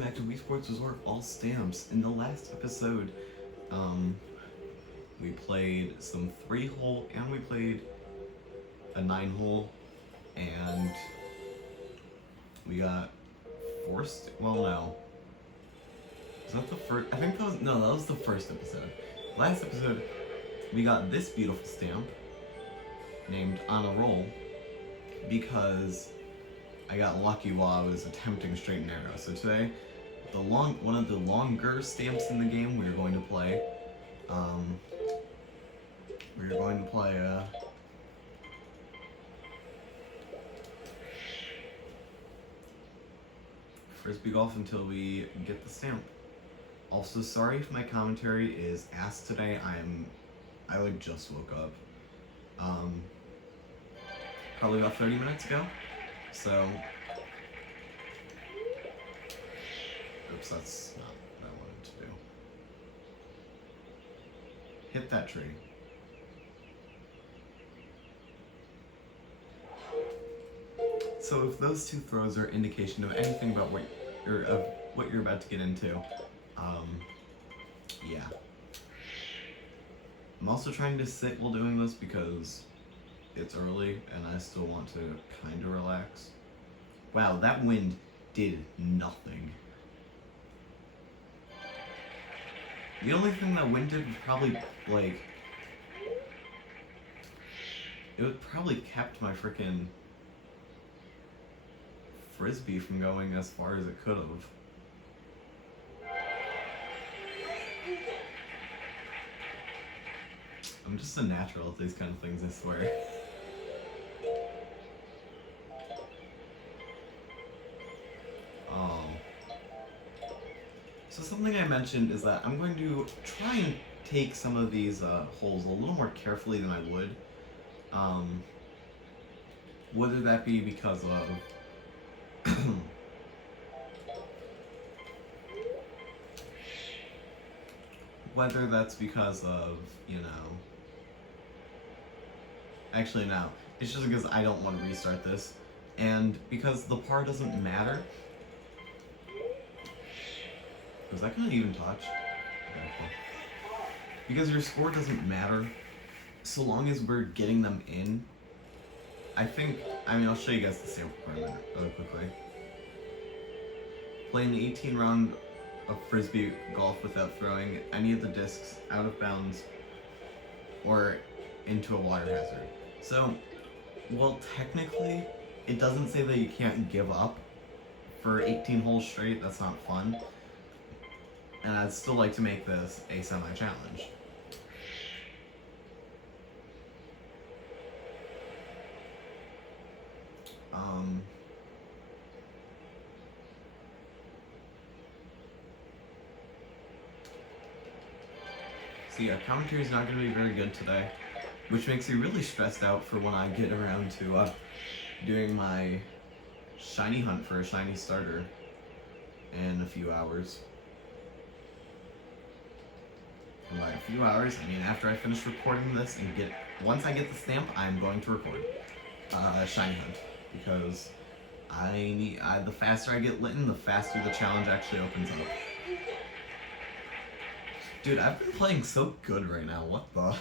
welcome back to Wii Sports Resort All Stamps. In the last episode, we played some 3-hole and we played a 9-hole, and we got forced. Well, no. Is that the first? I think that was that was the first episode. Last episode, we got this beautiful stamp named On a Roll because I got lucky while I was attempting straight and narrow. So today, one of the longer stamps in the game we're going to play. We're going to play Frisbee golf until we get the stamp. Also, sorry if my commentary is ass today. I like just woke up. Probably about 30 minutes ago. So, oops, that's not what I wanted to do. Hit that tree. So if those two throws are indication of anything about what you're about to get into, yeah. I'm also trying to sit while doing this because it's early and I still want to kind of relax. Wow, that wind did nothing. The only thing that wind did was probably, like, it would probably kept my frickin' Frisbee from going as far as it could have. I'm just a natural at these kind of things, I swear. So something I mentioned is that I'm going to try and take some of these holes a little more carefully than I would. Whether that be because of whether that's because of, actually no, it's just because I don't want to restart this, and because the par doesn't matter. Was that gonna even touch? Okay, cool. Because your score doesn't matter, so long as we're getting them in. I'll show you guys the sample requirement really quickly. Play an 18 round of Frisbee golf without throwing any of the discs out of bounds or into a water hazard. So, well, technically, it doesn't say that you can't give up for 18 holes straight. That's not fun. And I'd still like to make this a semi-challenge. So yeah, commentary is not going to be very good today, which makes me really stressed out for when I get around to doing my shiny hunt for a shiny starter in a few hours. And by a few hours, I mean after I finish recording this and once I get the stamp, I'm going to record a shiny hunt, because the faster I get Litten, the faster the challenge actually opens up. Dude, I've been playing so good right now. What the?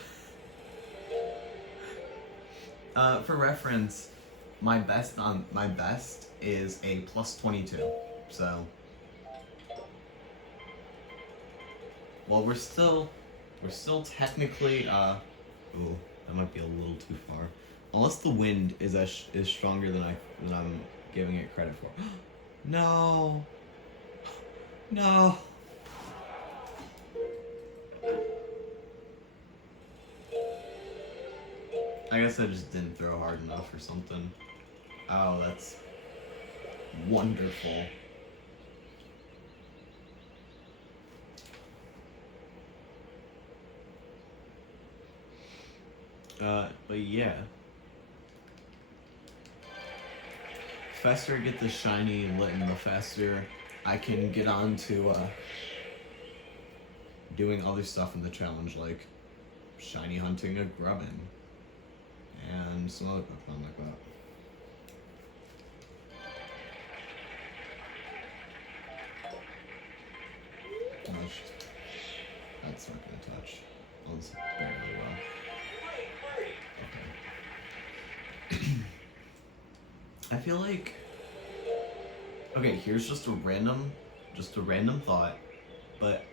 For reference, my best is a +22. So, well, we're still technically ooh, that might be a little too far. Unless the wind is stronger than I'm giving it credit for. No. No. I guess I just didn't throw hard enough or something. Oh, that's wonderful. But yeah. The faster I get this shiny and Litten, the faster I can get on to doing other stuff in the challenge, like shiny hunting a Grubbin and some other Pokemon like that. touch. Oh, this barely well. Okay. I feel like. Okay, here's just a random thought, but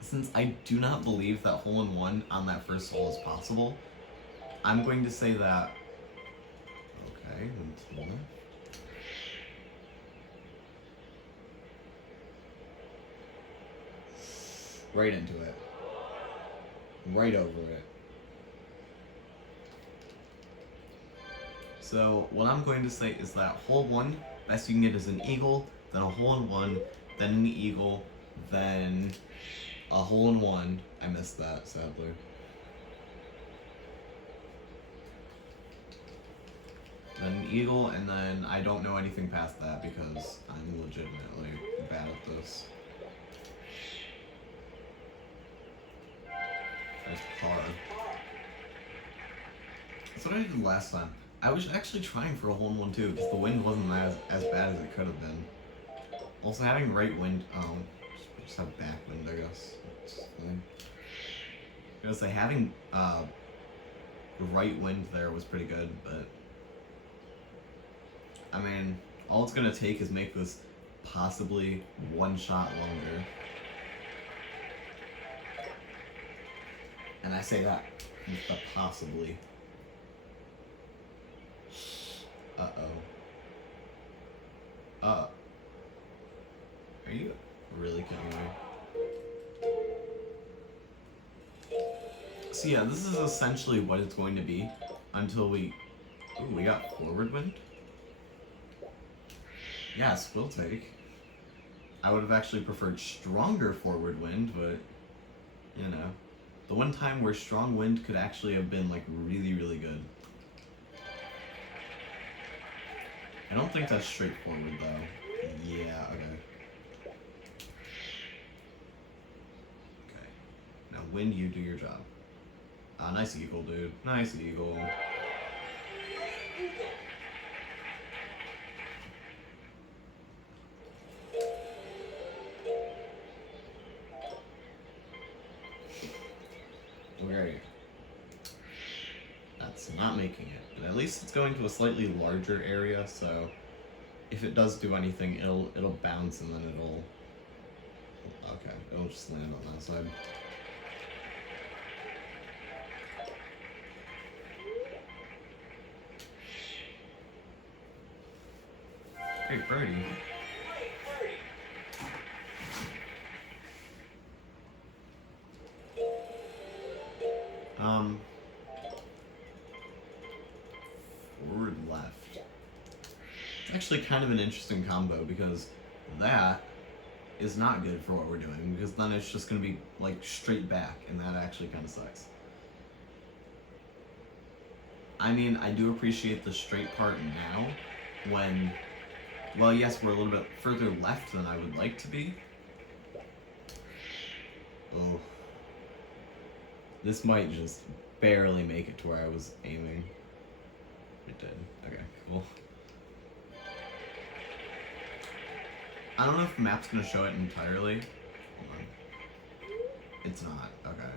since I do not believe that hole-in-one on that first hole is possible, I'm going to say that. Okay, until left. Right into it. Right over it. So what I'm going to say is that hole one, best you can get is an eagle, then a hole-in-one, then an eagle, then a hole-in-one. I missed that, sadly. Then an eagle, and then I don't know anything past that because I'm legitimately bad at this. That's par. That's what I did last time. I was actually trying for a hole-in-one too, because the wind wasn't as bad as it could have been. Also, having right wind, just have backwind, I guess. That's fine. I was like, having right wind there was pretty good, but I mean, all it's gonna take is make this possibly one shot longer. And I say that with the possibly. Are you really kidding me? So yeah, this is essentially what it's going to be until we... Ooh, we got forward wind? Yes, we'll take. I would have actually preferred stronger forward wind, but, you know. The one time where strong wind could actually have been, like, really, really good. I don't think that's straightforward, though. Yeah, okay. Okay. Now, wind, you do your job. Nice eagle, dude. Nice eagle. Okay. That's not making it, but at least it's going to a slightly larger area, so if it does do anything, it'll bounce and then it'll... Okay, it'll just land on that side. Great birdie. Forward left. It's actually kind of an interesting combo because that is not good for what we're doing because then it's just going to be like straight back and that actually kind of sucks. I mean, I do appreciate the straight part now when, well, yes, we're a little bit further left than I would like to be. Oh. This might just barely make it to where I was aiming. It did. Okay, cool. I don't know if the map's gonna show it entirely. Hold on. It's not. Okay.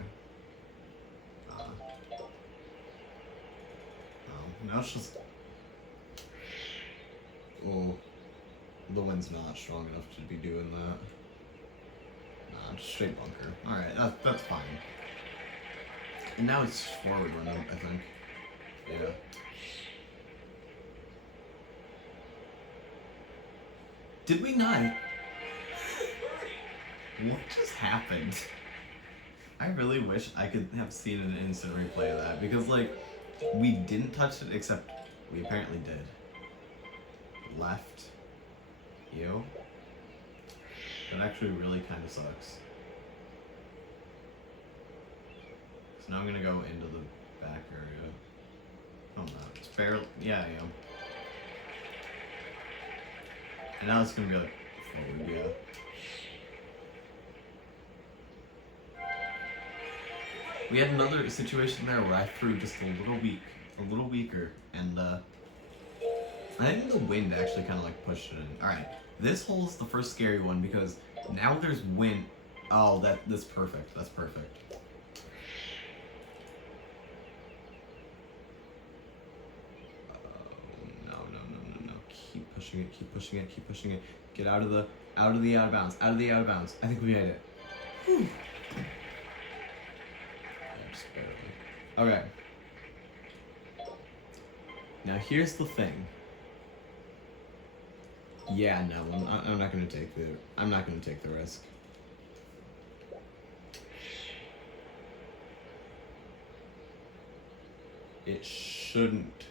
Now it's just... Oh. The wind's not strong enough to be doing that. Nah, just straight bunker. Alright, that's fine. And now it's forward run, I think. Yeah. Did we not? What just happened? I really wish I could have seen an instant replay of that because, like, we didn't touch it except we apparently did. Left. You. That actually really kind of sucks. So now I'm gonna go into the back area. Oh no, it's barely, yeah I am. And now it's gonna be like forward, yeah. We had another situation there where I threw just a little weaker, and I think the wind actually kind of like pushed it in. All right, this hole is the first scary one because now there's wind. Oh, that's perfect. That's perfect. pushing it, keep pushing it, keep pushing it. Get out of the out of bounds, out of the out of bounds. I think we made it. Whew. Yeah, just barely. Okay. Now here's the thing. Yeah, no, I'm not gonna take the risk. It shouldn't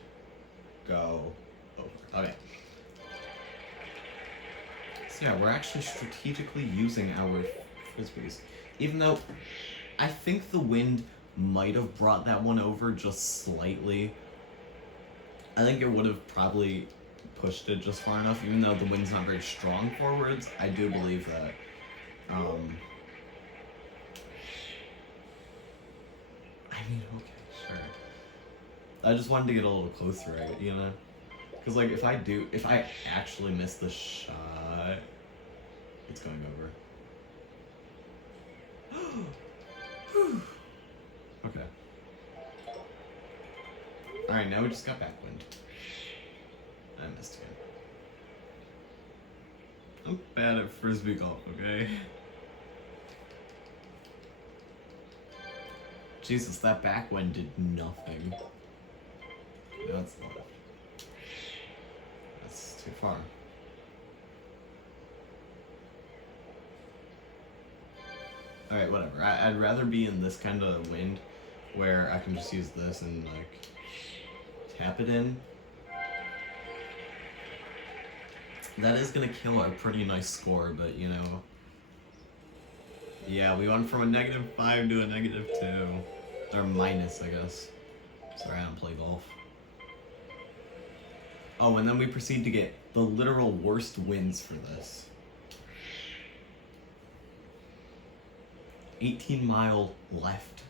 go over. Okay. So yeah, we're actually strategically using our Frisbees. Even though I think the wind might have brought that one over just slightly. I think it would have probably pushed it just far enough, even though the wind's not very strong forwards. I do believe that. I mean, okay, sure. I just wanted to get a little closer, you know? Because, like, if I actually miss the shot, it's going over. Okay. Alright, now we just got backwind. I missed again. I'm bad at Frisbee golf, okay? Jesus, that backwind did nothing. No, it's not. That's too far. Alright, whatever. I'd rather be in this kind of wind where I can just use this and, like, tap it in. That is gonna kill our pretty nice score, but, you know. Yeah, we went from a -5 to a -2. Or minus, I guess. Sorry, I don't play golf. Oh, and then we proceed to get the literal worst wins for this. 18-mile left.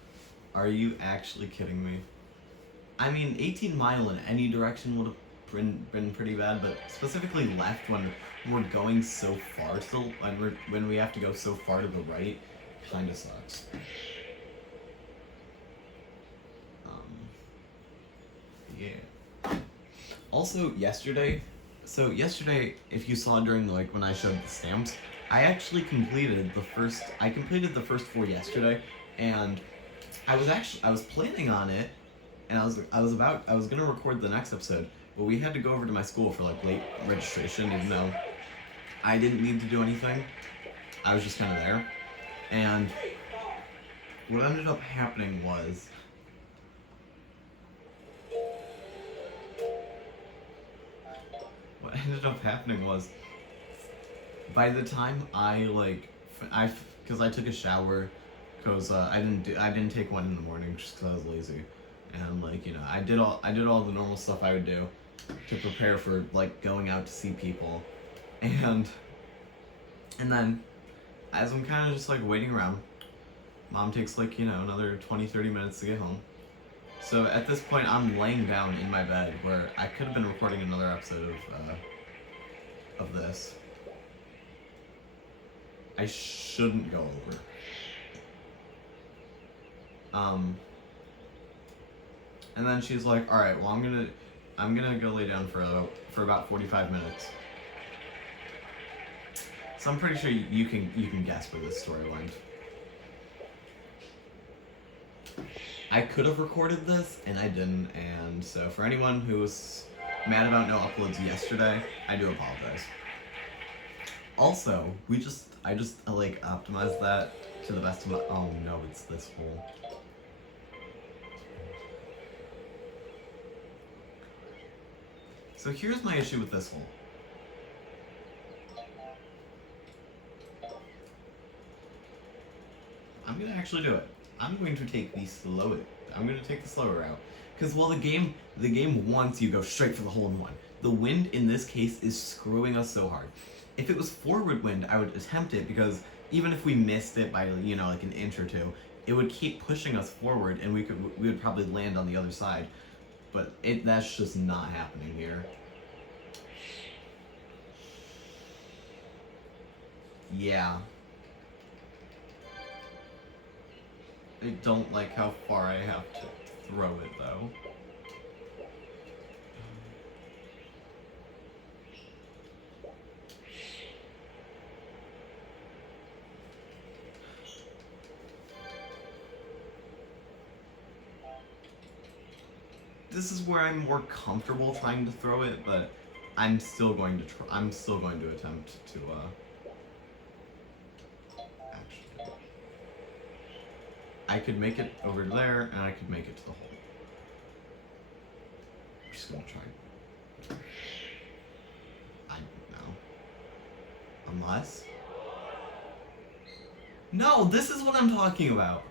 Are you actually kidding me? I mean, 18-mile in any direction would have been pretty bad, but specifically left when we're going so far still, when we have to go so far to the right, kinda sucks. Yeah. Also, yesterday, if you saw during when I showed the stamps, I actually completed the first 4 yesterday, and I was planning on it, and I was gonna record the next episode, but we had to go over to my school for late registration, even though I didn't need to do anything. I was just kind of there, and what ended up happening was by the time because I took a shower, because I didn't take one in the morning just because I was lazy, and I did all the normal stuff I would do to prepare for going out to see people, and then as I'm kind of just waiting around, Mom takes another 20-30 minutes to get home. So at this point, I'm laying down in my bed where I could have been recording another episode of this. I shouldn't go over. And then she's like, "All right, well, I'm gonna go lay down for about 45 minutes." So I'm pretty sure you can guess where this story went. I could have recorded this, and I didn't, and so for anyone who was mad about no uploads yesterday, I do apologize. Also, I just optimized that to the best of my. Oh no, it's this hole. So here's my issue with this hole. I'm gonna actually do it. I'm going to take the slower route. Because the game wants you to go straight for the hole in one. The wind in this case is screwing us so hard. If it was forward wind, I would attempt it, because even if we missed it by an inch or two, it would keep pushing us forward, and we would probably land on the other side. But that's just not happening here. Yeah. I don't like how far I have to throw it, though. this is where I'm more comfortable trying to throw it, but I'm still going to try. I'm still going to attempt to. Actually, I could make it over there, and I could make it to the hole. I'm just gonna try. I don't know. Unless. No, this is what I'm talking about.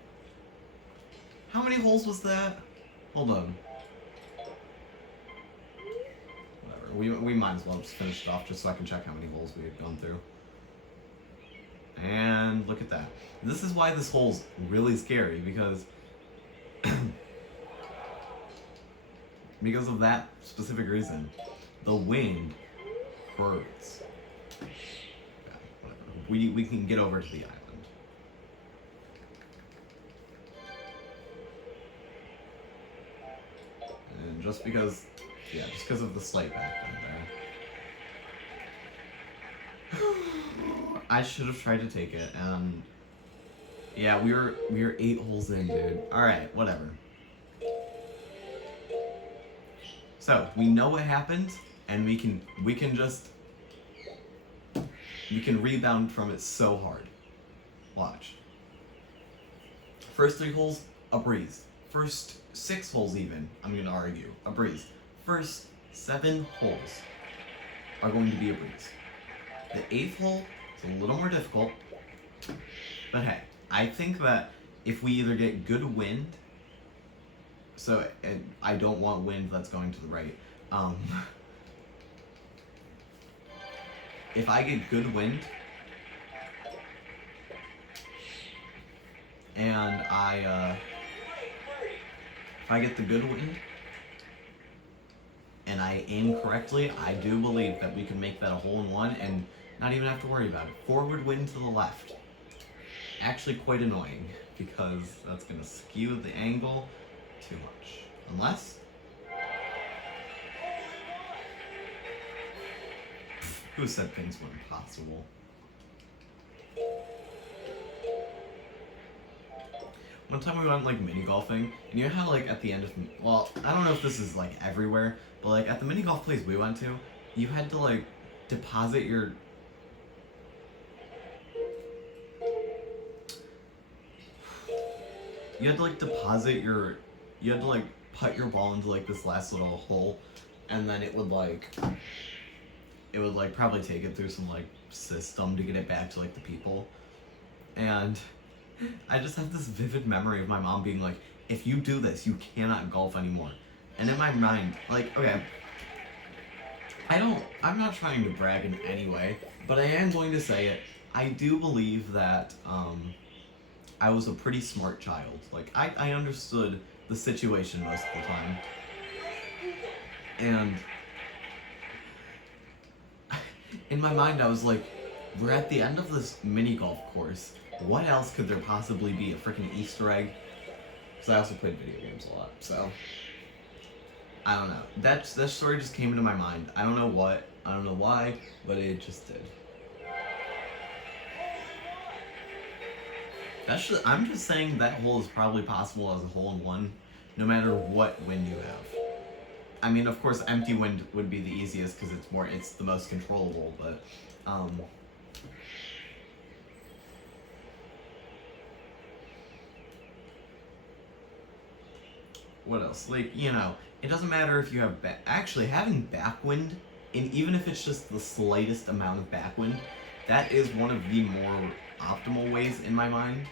How many holes was that? Hold on. Whatever. We might as well just finish it off just so I can check how many holes we had gone through. And look at that. This is why this hole's really scary, because because of that specific reason. The wind hurts. Yeah, whatever. We can get over to the island. And just because of the slight backwind there. I should have tried to take it, and yeah, we were 8 holes in, dude. Alright, whatever. So, we know what happens, and we can rebound from it so hard. Watch. First 3 holes, a breeze. First 6 holes even, I'm gonna argue, a breeze. First 7 holes are going to be a breeze. The 8th hole is a little more difficult, but hey, I think that if we either get good wind, so and I don't want wind that's going to the right. If I get good wind, and if I get the good wind, and I aim correctly, I do believe that we can make that a hole-in-one and not even have to worry about it. Forward wind to the left. Actually quite annoying, because that's going to skew the angle too much. Unless... Who said things were impossible? One time we went, like, mini-golfing, and you know how, like, at the end of... Well, I don't know if this is, like, everywhere, but, like, at the mini-golf place we went to, you had to, like, deposit your... You had to, like, You had to, like, put your ball into, like, this last little hole, and then it would, like, probably take it through some, like, system to get it back to, like, the people. And I just have this vivid memory of my mom being like, if you do this, you cannot golf anymore. And in my mind, like, okay, I'm not trying to brag in any way, but I am going to say it. I do believe that, I was a pretty smart child. Like, I understood the situation most of the time. And in my mind, I was like, we're at the end of this mini golf course. What else could there possibly be? A freaking Easter egg? Because I also played video games a lot, so I don't know. That story just came into my mind. I don't know what, I don't know why, but it just did. I'm just saying that hole is probably possible as a hole-in-one, no matter what wind you have. I mean, of course, empty wind would be the easiest because it's the most controllable, but what else? Like, you know, it doesn't matter if you have actually having backwind, and even if it's just the slightest amount of backwind, that is one of the more optimal ways in my mind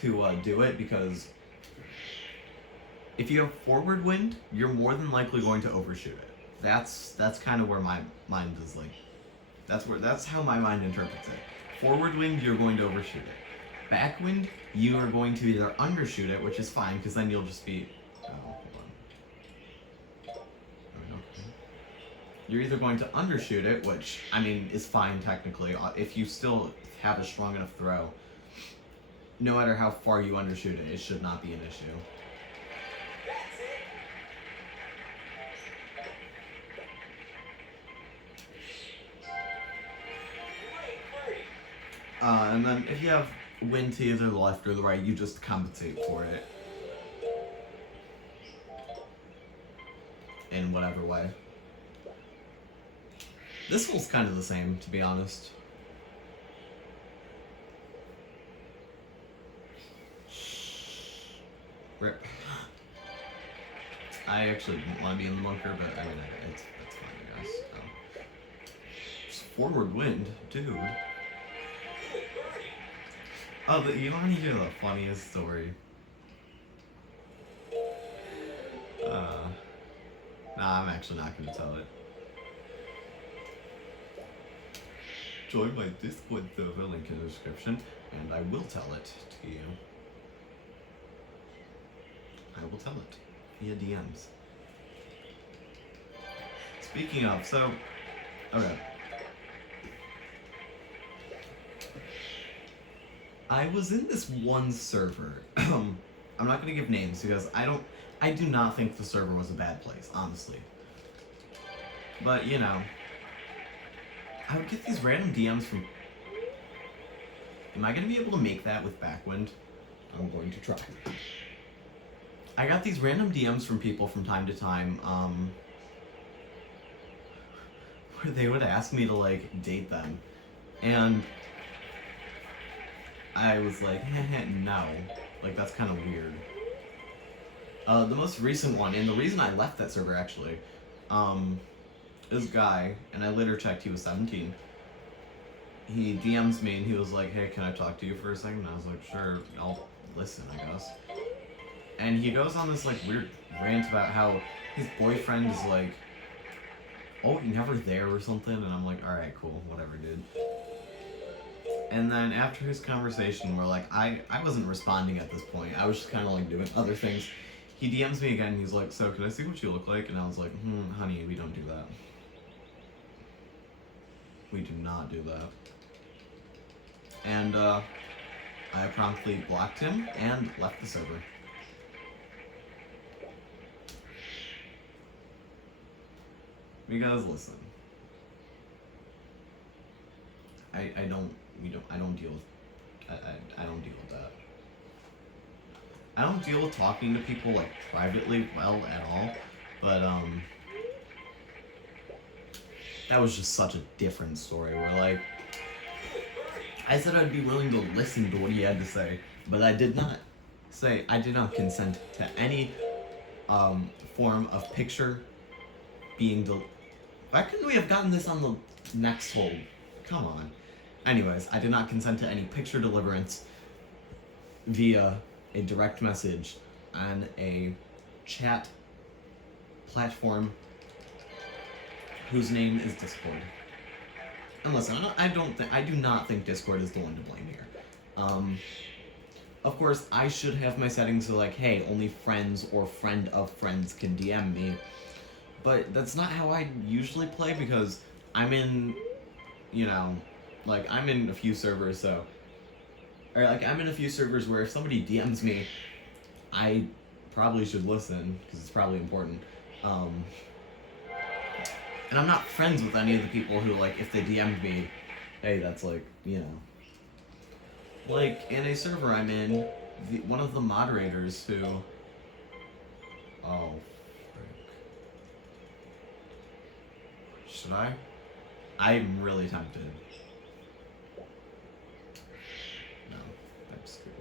to do it, because if you have forward wind, you're more than likely going to overshoot it. That's kind of where my mind is like. That's how my mind interprets it. Forward wind, you're going to overshoot it. Backwind, you are going to either undershoot it, which is fine, because then you'll just be. Oh, hold on. You're either going to undershoot it, which I mean is fine technically, if you still have a strong enough throw. No matter how far you undershoot it, it should not be an issue. And then if you have wind to either the left or the right, you just compensate for it. whatever way. This hole's kind of the same, to be honest. Rip. I actually didn't want to be in the bunker, but I mean, it's fine, I guess. Just forward wind, dude. Oh, but you want to hear the funniest story? Nah, I'm actually not going to tell it. Join my Discord server, link in the description, and I will tell it to you. I will tell it via DMs. Speaking of, so, okay. I was in this one server. I'm not gonna give names because I do not think the server was a bad place, honestly. But, you know, I would get these random DMs from... Am I gonna be able to make that with backwind? I'm going to try. I got these random DMs from people from time to time, where they would ask me to, like, date them. And I was like, no. Like, that's kind of weird. The most recent one, and the reason I left that server, actually, this guy, and I later checked he was 17, he DMs me and he was like, hey, can I talk to you for a second? And I was like, sure, I'll listen, I guess. And he goes on this, like, weird rant about how his boyfriend is like, oh, you're never there or something? And I'm like, alright, cool, whatever, dude. And then after his conversation, where, like, I wasn't responding at this point. I was just kind of, like, doing other things. He DMs me again, and he's like, so, can I see what you look like? And I was like, honey, we don't do that. We do not do that. And, I promptly blocked him and left the server. Because, listen. I don't deal with I don't deal with that. I don't deal with talking to people, like, privately well at all, but that was just such a different story where, like, I said I'd be willing to listen to what he had to say, but I did not consent to any form of picture being why couldn't we have gotten this on the next hole? Come on. Anyways, I did not consent to any picture deliverance via a direct message on a chat platform whose name is Discord. And listen, I do not think Discord is the one to blame here. Of course, I should have my settings so, like, hey, only friends or friend of friends can DM me. But that's not how I usually play because I'm in, you know, like, I'm in a few servers, I'm in a few servers where if somebody DMs me, I probably should listen, because it's probably important. And I'm not friends with any of the people who, like, if they DM'd me, hey, that's, like, you know. Like, in a server I'm in, one of the moderators who... Oh, frick. Should I? I'm really tempted. No, I'm screwed.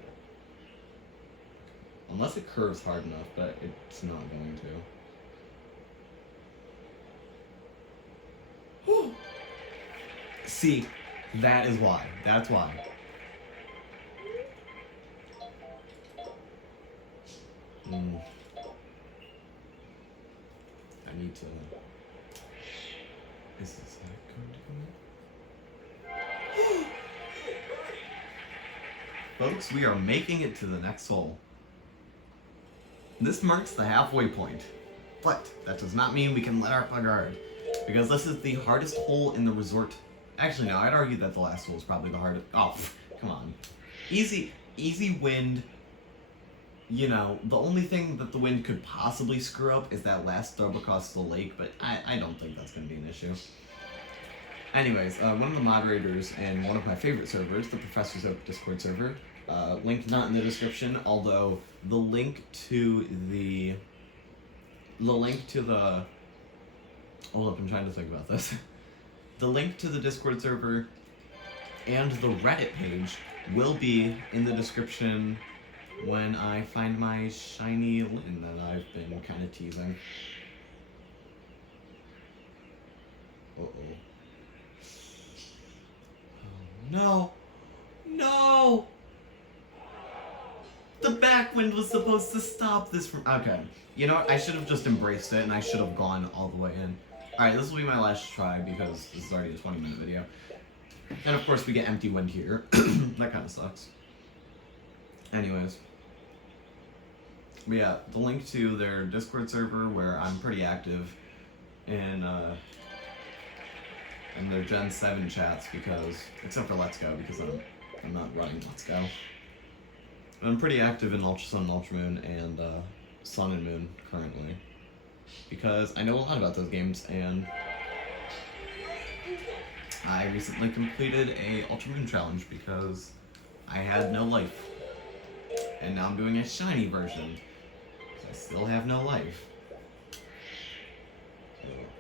Unless it curves hard enough, but it's not going to. See, that is why. That's why. I need to... Is this head going to come in? Folks, we are making it to the next hole. This marks the halfway point. But that does not mean we can let up our guard. Because this is the hardest hole in the resort. Actually, no, I'd argue that the last hole is probably the hardest. Oh, come on. Easy wind. You know, the only thing that the wind could possibly screw up is that last stub across the lake, but I don't think that's going to be an issue. Anyways, one of the moderators in one of my favorite servers, the Professor's Oak Discord server, link not in the description, although the link to the Hold up, I'm trying to think about this. The link to the Discord server and the Reddit page will be in the description when I find my shiny Lin that I've been kind of teasing. Uh-oh. Oh, no! No! The backwind was supposed to stop this from... Okay. You know what? I should have just embraced it and I should have gone all the way in. Alright, this will be my last try because this is already a 20-minute video. And of course we get empty wind here. That kind of sucks. Anyways. But yeah, the link to their Discord server where I'm pretty active in their Gen 7 chats because, except for Let's Go because I'm not running Let's Go. But I'm pretty active in Ultra Sun and Ultra Moon and Sun and Moon currently. Because I know a lot about those games and I recently completed a Ultra Moon challenge because I had no life. And now I'm doing a shiny version. I still have no life.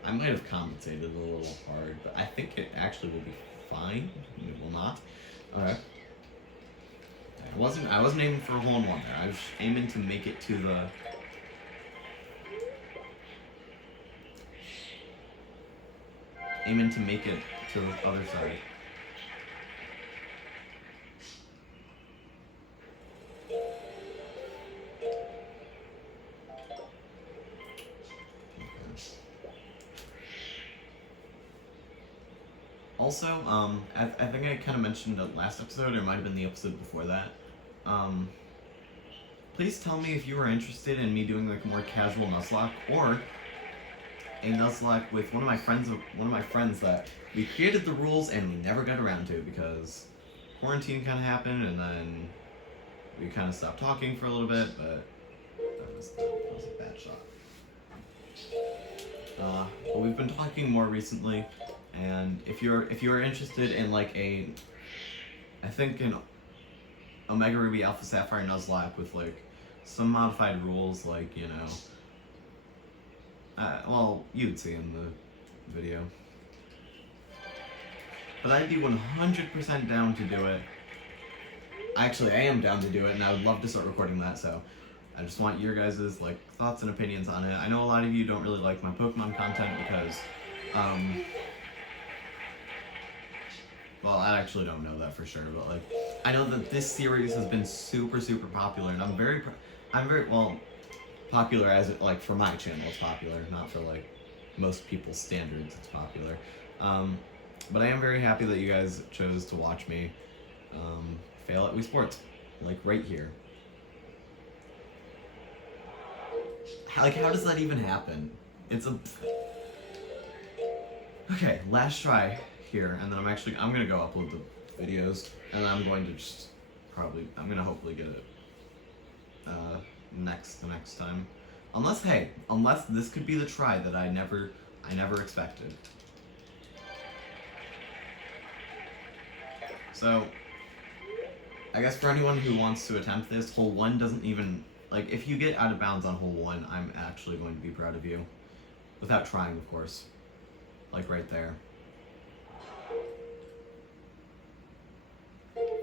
I might have compensated a little hard, but I think it actually will be fine. It will not. Okay. I wasn't aiming for a hole in one there. I was aiming to make it to the other side. Also, I think I kind of mentioned the last episode, or it might have been the episode before that. Please tell me if you are interested in me doing like a more casual Nuzlocke, or a Nuzlocke with one of my friends that we created the rules and we never got around to because quarantine kind of happened and then we kind of stopped talking for a little bit, but that was a bad shot. But we've been talking more recently. And if you're interested in like I think an Omega Ruby Alpha Sapphire Nuzlocke with like some modified rules, like, you know, well, you'd see in the video. But I'd be 100% down to do it. Actually, I am down to do it, and I would love to start recording that. So I just want your guys' like thoughts and opinions on it. I know a lot of you don't really like my Pokemon content because well, I actually don't know that for sure, but like, I know that this series has been super, super popular, and I'm very, well, popular as it, like, for my channel it's popular, not for like most people's standards it's popular. But I am very happy that you guys chose to watch me fail at Wii Sports, like right here. How does that even happen? Okay, last try here, and then I'm gonna go upload the videos, and then I'm going to I'm gonna hopefully get it the next time. Unless this could be the try that I never expected. So, I guess for anyone who wants to attempt this, hole 1 doesn't even, like, if you get out of bounds on hole 1, I'm actually going to be proud of you. Without trying, of course. Like right there.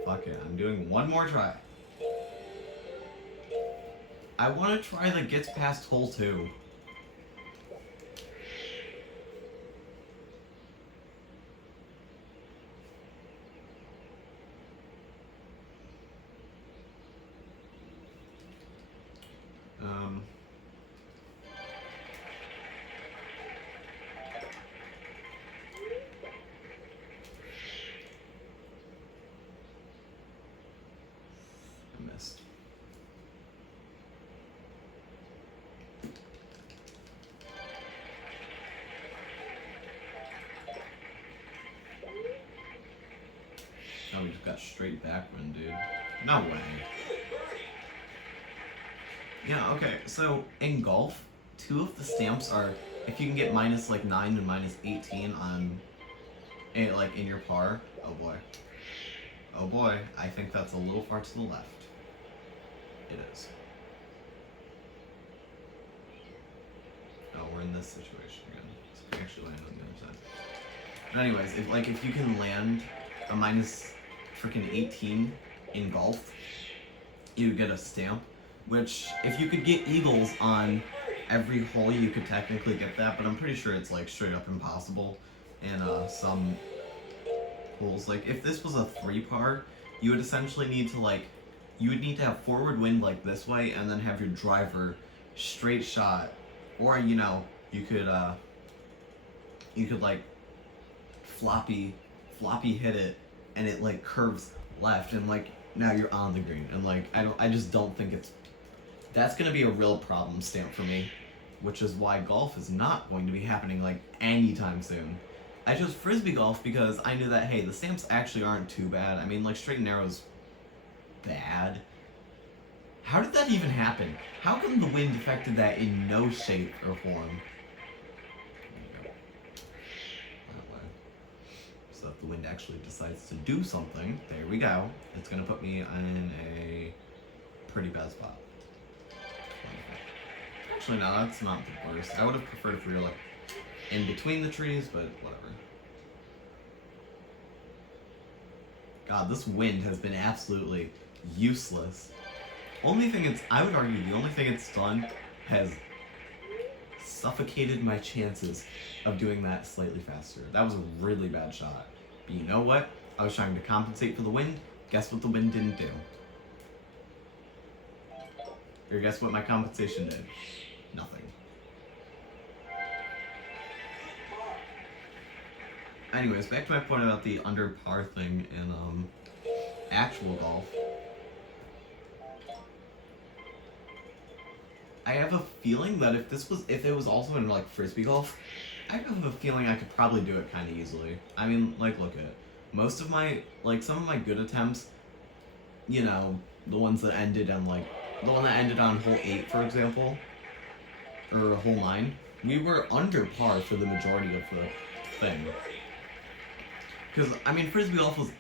Fuck it, I'm doing one more try. I want to try that gets past hole 2. I missed. Oh, we just got straight backwind, dude. No way. Yeah, okay, so in golf, 2 of the stamps are, if you can get minus like 9 and minus 18 on, like in your par, oh boy. Oh boy, I think that's a little far to the left. It is. Oh, we're in this situation again. actually land on the other side. But anyways, if you can land a minus freaking 18 in golf, you get a stamp. Which, if you could get eagles on every hole, you could technically get that, but I'm pretty sure it's like straight up impossible in some holes. Like, if this was a 3-par, you would essentially need to you would need to have forward wind like this way, and then have your driver straight shot, or you could like floppy hit it, and it like curves left, and like now you're on the green, and like I just don't think that's gonna be a real problem stamp for me, which is why golf is not going to be happening like anytime soon. I chose Frisbee golf because I knew that, hey, the stamps actually aren't too bad. I mean, like, straight and narrow's bad. How did that even happen? How come the wind affected that in no shape or form? That way. So if the wind actually decides to do something, there we go. It's gonna put me in a pretty bad spot. Actually, no, that's not the worst. I would have preferred if we were like in between the trees, but whatever. God, this wind has been absolutely useless. I would argue the only thing it's done has suffocated my chances of doing that slightly faster. That was a really bad shot. But you know what? I was trying to compensate for the wind. Guess what the wind didn't do? Or guess what my compensation did? Nothing. Anyways, back to my point about the under par thing in actual golf. I have a feeling that if it was also in like Frisbee golf, I have a feeling I could probably do it kind of easily. I mean, like, look at it. Most of my, like, some of my good attempts, you know, the ones that ended on like, the one that ended on hole 8, for example, or hole 9, we were under par for the majority of the thing. Because, I mean, Frisbee golf was,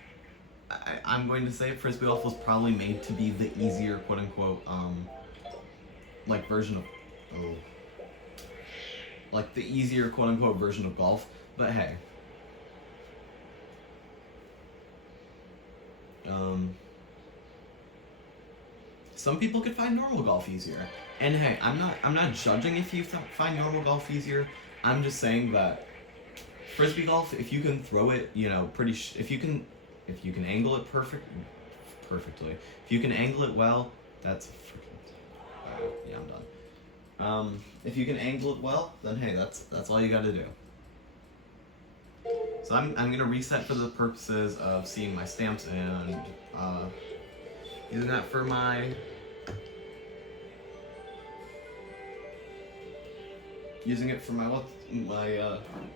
I'm going to say Frisbee golf was probably made to be the easier, quote-unquote, like, version of, like, the easier, quote-unquote, version of golf. But, hey. Some people could find normal golf easier. And, hey, I'm not judging if you find normal golf easier. I'm just saying that Frisbee golf, if you can throw it, you know, if you can angle it perfectly. If you can angle it well, that's yeah, I'm done. If you can angle it well, then hey, that's all you got to do. So I'm gonna reset for the purposes of seeing my stamps and using that for my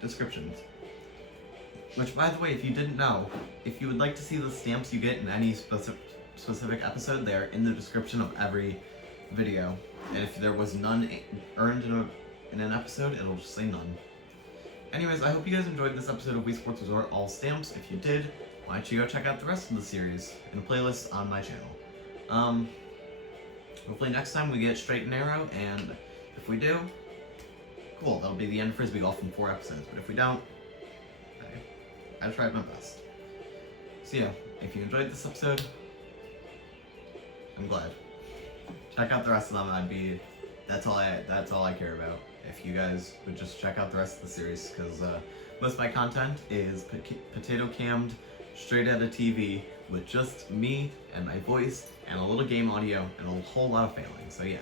descriptions. Which, by the way, if you didn't know, if you would like to see the stamps you get in any specific episode, they're in the description of every video. And if there was none earned in an episode, it'll just say none. Anyways, I hope you guys enjoyed this episode of Wii Sports Resort All Stamps. If you did, why don't you go check out the rest of the series in a playlist on my channel. Hopefully next time we get straight and narrow, and if we do, cool, that'll be the end of Frisbee golf in 4 episodes. But if we don't, I tried my best. So yeah, if you enjoyed this episode, I'm glad. Check out the rest of them. That's all I care about. If you guys would just check out the rest of the series, because most of my content is potato cammed, straight out of TV, with just me and my voice and a little game audio and a whole lot of failing. So yeah,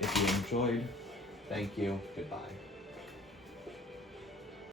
if you enjoyed, thank you. Goodbye.